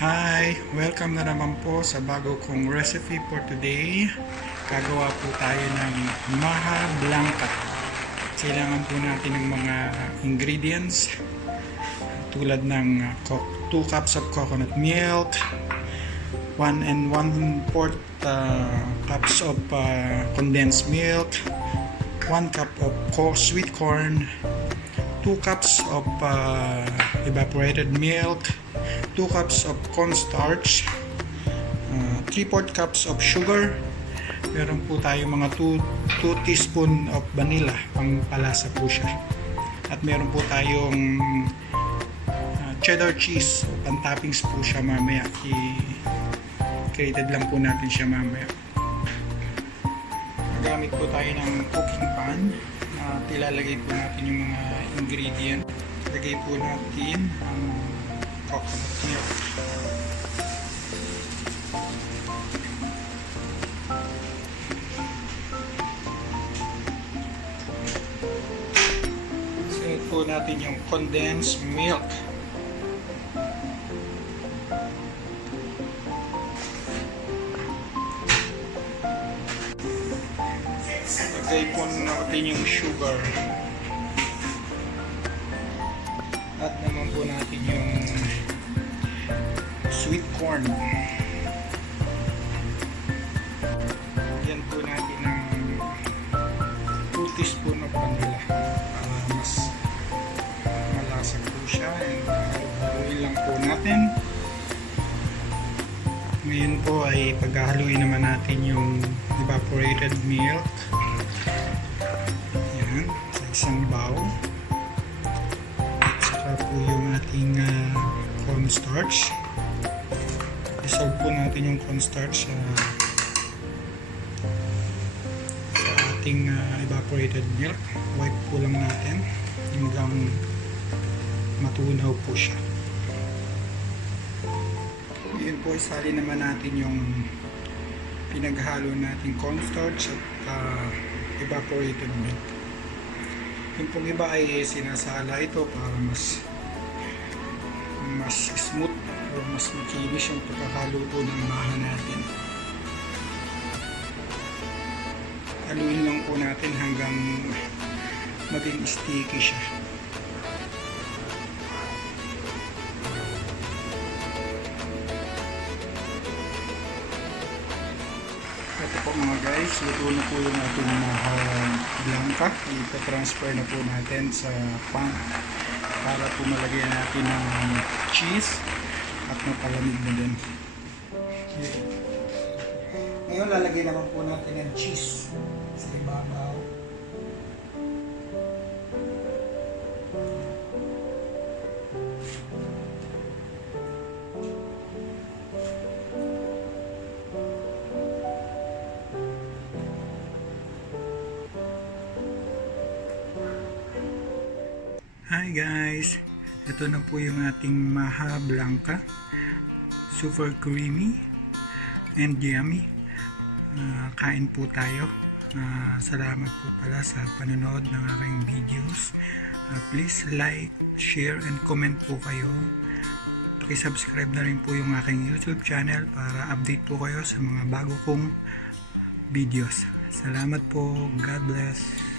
Hi! Welcome na naman po sa bago kong recipe for today. Gagawa po tayo ng Maja Blanca. Kailangan po natin ng mga ingredients tulad ng 2 cups of coconut milk, 1 and 1/4 cups of condensed milk, 1 cup of sweet corn, 2 cups of evaporated milk, 2 cups of cornstarch, 3/4 cups of sugar. Meron po tayo mga 2 teaspoon of vanilla, pang palasa po siya. At meron po tayong cheddar cheese, pang toppings po siya mamaya. I-created lang po natin siya mamaya. Gamit po tayo ng cooking pan na ilalagay po natin yung mga ingredient. Lagay po natin ang coconut milk. Sunod po natin yung condensed milk. Lagay po natin yung sugar. At naman po natin yung sweet corn. Yan po natin ng 2 teaspoon of vanilla para mas malasa po siya. And haluin lang po natin. Ngayon po ay paghahaluin naman natin yung evaporated milk. Yan, sa isang bowl. At saka po yung ating cornstarch. Dissolve po natin yung cornstarch sa ating evaporated milk. Wipe po lang natin hanggang matunaw po siya. Ngayon po isali naman natin yung pinaghalo natin cornstarch at evaporated milk. Yung pong iba ay sinasala ito para mas smooth o mas makinis yung pagkakaluto ng maha natin. Haluin lang po natin hanggang maging sticky siya. Ito po mga guys, luto na po yung ating Maja Blanca. Ito-transfer na po natin sa pan para po malagyan natin ng cheese at mapalamig na din. Ngayon lalagyan naman po natin ng cheese sa ibabaw. Hi guys! Ito na po yung ating Maja Blanca. Super creamy and yummy. Kain po tayo. Salamat po pala sa panonood ng aking videos. Please like, share, and comment po kayo. Paki-subscribe na rin po yung aking YouTube channel para update po kayo sa mga bago kong videos. Salamat po. God bless.